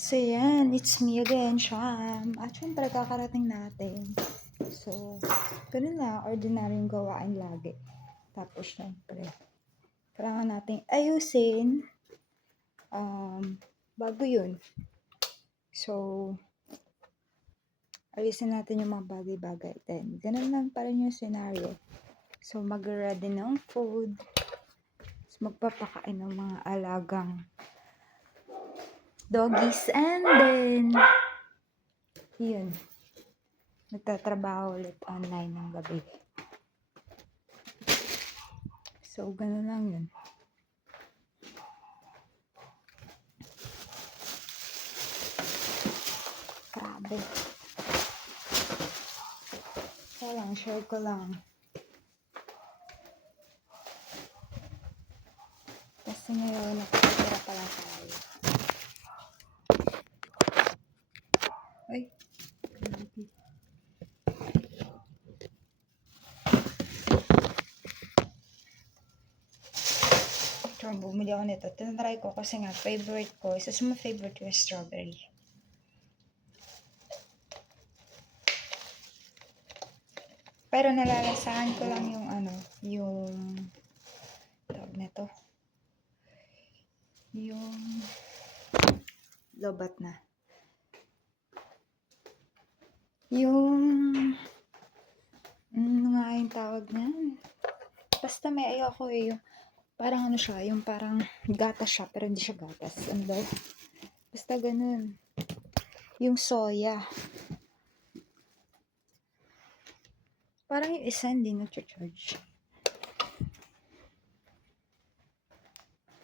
So, yan. It's me again, Sham. At syempre, kakarating natin. So, ganun na. Ordinaryong gawain lagi. Tapos, syempre, kailangan nating ayusin. Bago yun. So, ayusin natin yung mga bagay-bagay. Then, ganun lang pa rin yung scenario. So, mag-ready ng food. So, magpapakain ng mga alagang doggies. And then, yun. Nagtatrabaho ulit online ng gabi. So, gano'n lang yun. Grabe. Kaya lang, share ko lang. Kasi ngayon, nakikitira pala tayo. Ay. So, bumili ako nito. Tinatry ko kasi nga, favorite ko. Isa sa mga favorite ko yung strawberry. Pero nalalasahan ko lang yung yung tawag nito. Yung lobat na. Yung ano nga yung tawag niyan? Basta may ayoko eh. Yung parang siya, yung parang gatas siya, pero hindi siya gatas. Ano daw? Basta ganun. Yung soya. Parang yung isa hindi nag-charge.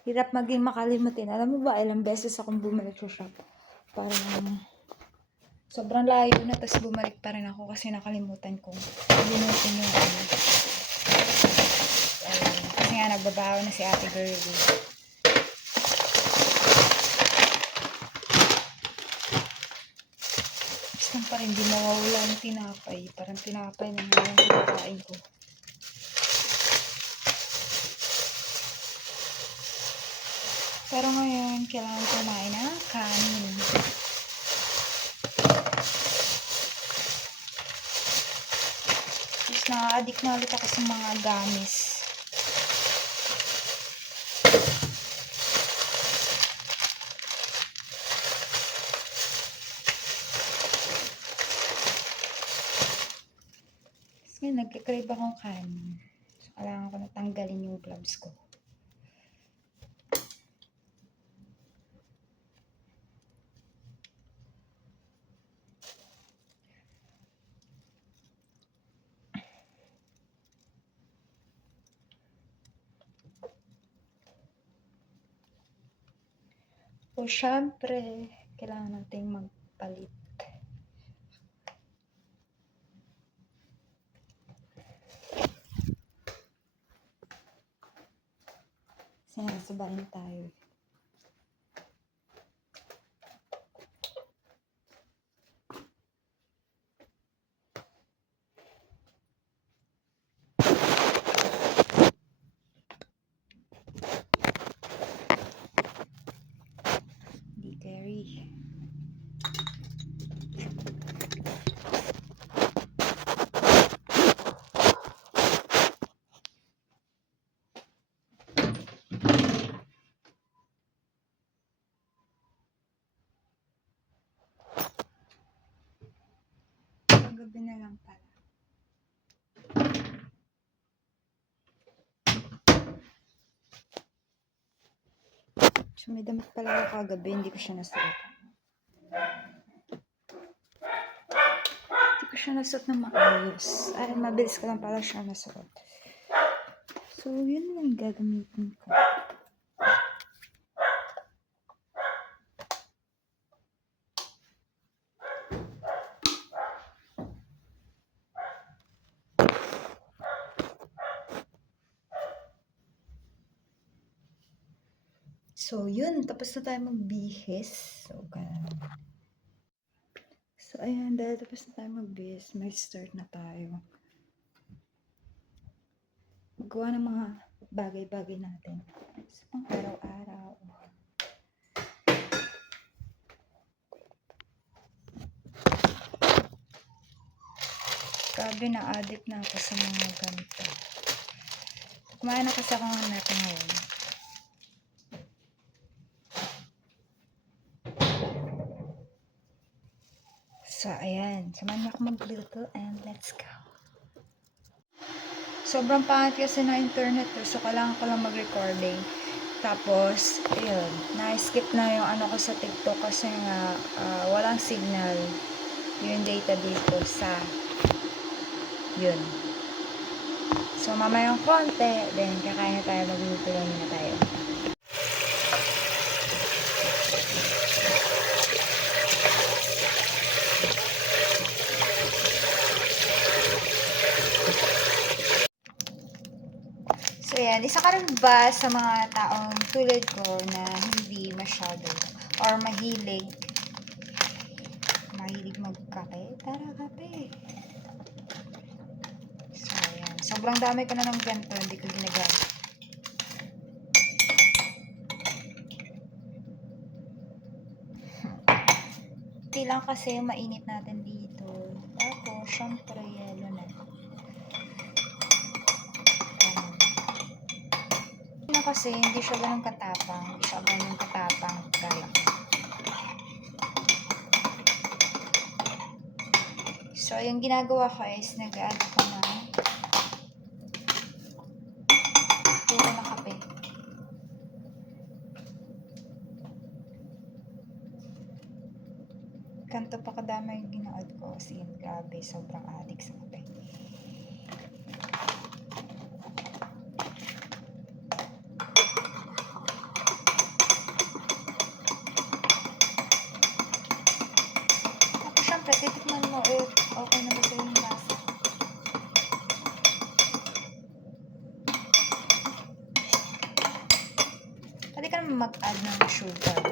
Hirap maging makalimutin. Alam mo ba, ilang beses akong bumalik sa shop. Parang sobrang layo na, tapos bumalik pa rin ako kasi nakalimutan kong limutin yung kasi nga nagbabaho na si Ate Girlie. Gusto pa rin, di mawawala yung tinapay. Parang tinapay na nga yung kinakain ko. Pero ngayon, kailangan kumain ng kanin. Tapos na-addict na ulit ako sa mga gamis. Tapos ngayon, nagkikrave akong kanin. So, kailangan ko natanggalin yung gloves ko. So, syempre, kailangan nating magpalit. Sinasabay tayo. Di carry. Gabi na lang pala. So, may damit pala ako kagabi, hindi ko siya nasuot. Hindi ko siya nasuot na maayos. Ay, mabilis ko lang pala siya nasuot. So, yun lang gagamitin ko. So, yun. Tapos na tayo magbihis. So, ganun. So, ayan. Dahil tapos na tayo magbihis, may start na tayo. Magawa ng mga bagay-bagay natin. Sa pang araw-araw. Grabe na addict na ako sa mga ganito. Kumain na kasi ako ng natin ngayon. So, ayan. Samahan niyo ako magluto and let's go. Sobrang pangit kasi na internet so kailangan ko lang mag-recording. Tapos, ayun, na-skip na yung ano ko sa TikTok kasi nga walang signal yung data dito sa yun. So, mamayang konti, then kakain na tayo, magluluto lang na tayo. So, yan. Isa ka rin ba sa mga taong tulad ko na hindi masyado or mahilig magkape? Tara, kape. So, yan. Sobrang dami ko na ng ganito. Hindi ko ginagamit. Hindi lang kasi mainit natin dito. Tapos, syempre, yelo na. Kasi hindi siya ganun katapang. Hindi siya ganun katapang. Gala. So, yung ginagawa ko is nag-add ako ng puro na kape. Ganito pa kadami yung gina-add ko. Kasi yun, grabe. Sobrang addict sa kape. Titikman mo if okay na ba sa'yo yung lasa. Pwede ka naman mag-add ng sugar.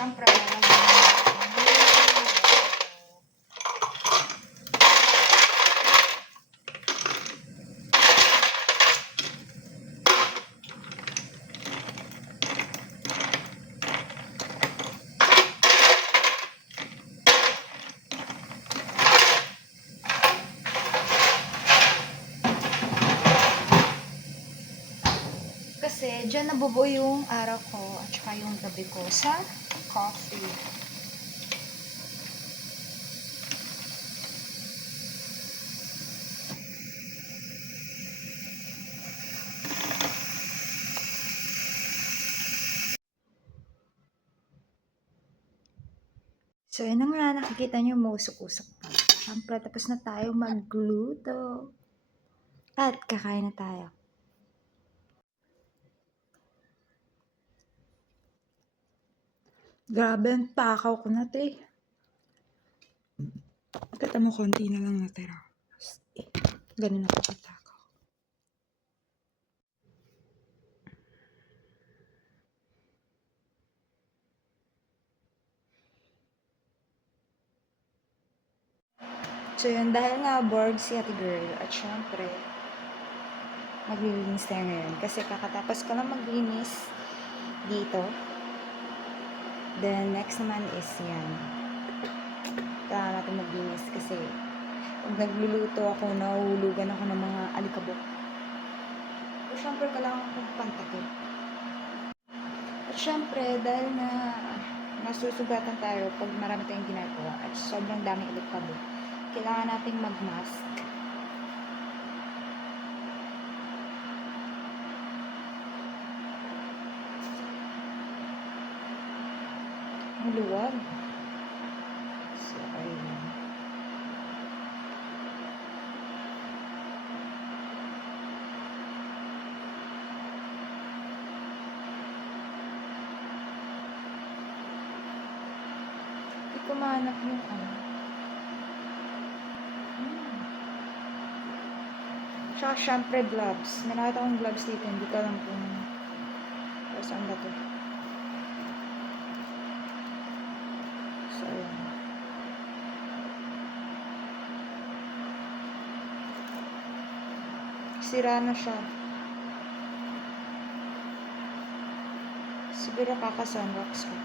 Siyempre, kasi dyan nabubuo yung araw ko at saka yung gabi ko sa coffee. So, yun na nga, nakikita nyo, musok-usok pa. Siyempre, tapos na tayo magluto. At kakain na tayo. Grabe, ang takaw ko na, te. Kita mo, konti na lang natira. Ganun ako katakaw. So yun, dahil nga bored si ate girl, at syempre, maglilinis tayo ngayon. Kasi kakatapos ko lang maglinis dito. Then, next naman is yan. Kailangan natin maglinis kasi pag nagluluto ako, nahuhulugan ako ng mga alikabok. So, syempre, kailangan kong pantakip. At syempre, dahil na nasusugatan tayo pag marami tayong ginagawa at sobrang daming alikabok, kailangan nating mag-mask. Ang luwag. So, ayun. Hindi ko mahanap yung ano. Tsaka syempre gloves. May nakita akong gloves dito. Hindi ko alam kung saan ba to. So, ayan. Sira na siya. Siguro kaka-sunrox ko.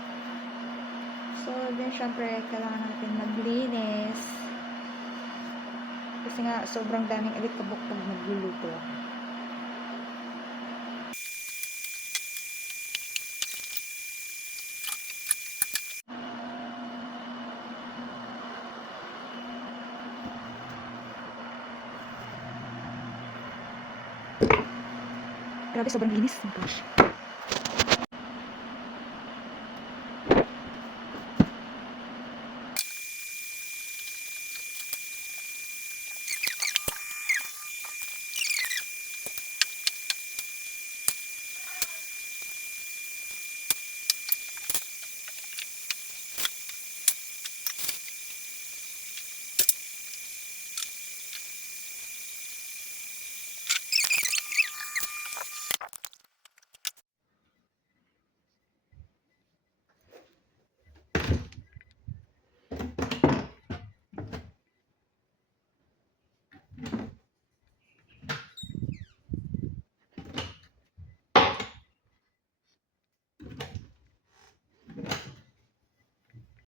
So, then syempre, kailangan natin maglinis. Kasi nga, sobrang daming alikabok pag nagluluto ako. Grabe, sobrang linis. Oh my gosh.